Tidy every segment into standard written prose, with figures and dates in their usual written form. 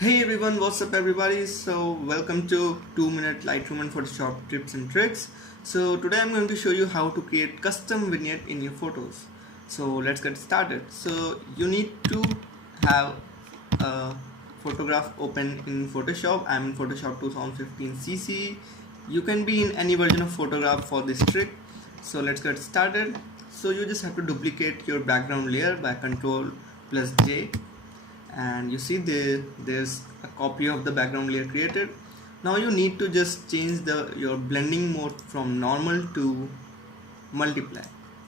Hey everyone, what's up everybody? So welcome to 2-minute Lightroom and Photoshop tips and tricks. So today I'm going to show you how to create custom vignette in your photos. So let's get started. So you need to have a photograph open in Photoshop. I'm in Photoshop 2015 CC. You can be in any version of Photoshop for this trick. So let's get started. So you just have to duplicate your background layer by Ctrl plus J, and you see there's a copy of the background layer created. Now you need to just change your blending mode from normal to multiply.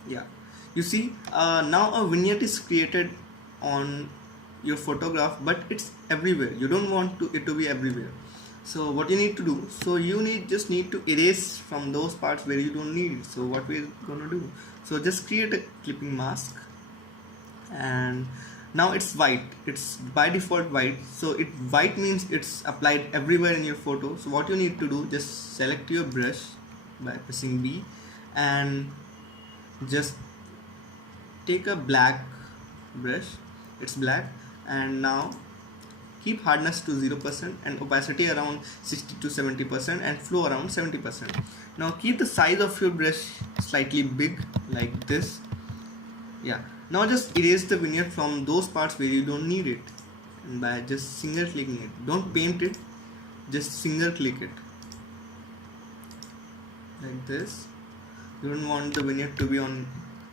Yeah, you see, now a vignette is created on your photograph, but it's everywhere. You don't want it to be everywhere. So what you need to do, so you just need to erase from those parts where you don't need it. So what we're gonna do, so just create a clipping mask, and now it's white, it's by default white. So white means it's applied everywhere in your photo. So what you need to do, just select your brush by pressing B and just take a black brush, it's black, and now keep hardness to 0% and opacity around 60 to 70% and flow around 70%. Now keep the size of your brush slightly big like this. Yeah, now just erase the vignette from those parts where you don't need it, and by just single clicking it. Don't paint it, just single click it like this. You don't want the vignette to be on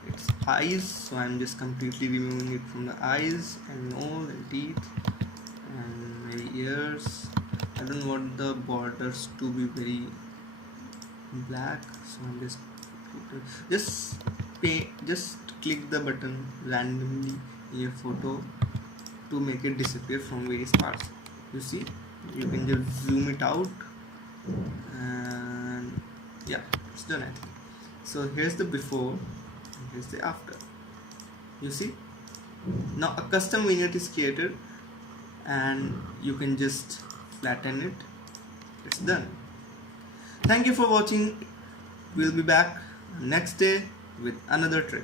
its eyes, so I'm just completely removing it from the eyes and nose and teeth and maybe ears. I don't want the borders to be very black, so I'm just click the button randomly in your photo to make it disappear from various parts. You see, you can just zoom it out, and yeah, it's done, I think. So here's the before and here's the after. You see, now a custom vignette is created and you can just flatten it. It's done. Thank you for watching. We'll be back next day with another trick.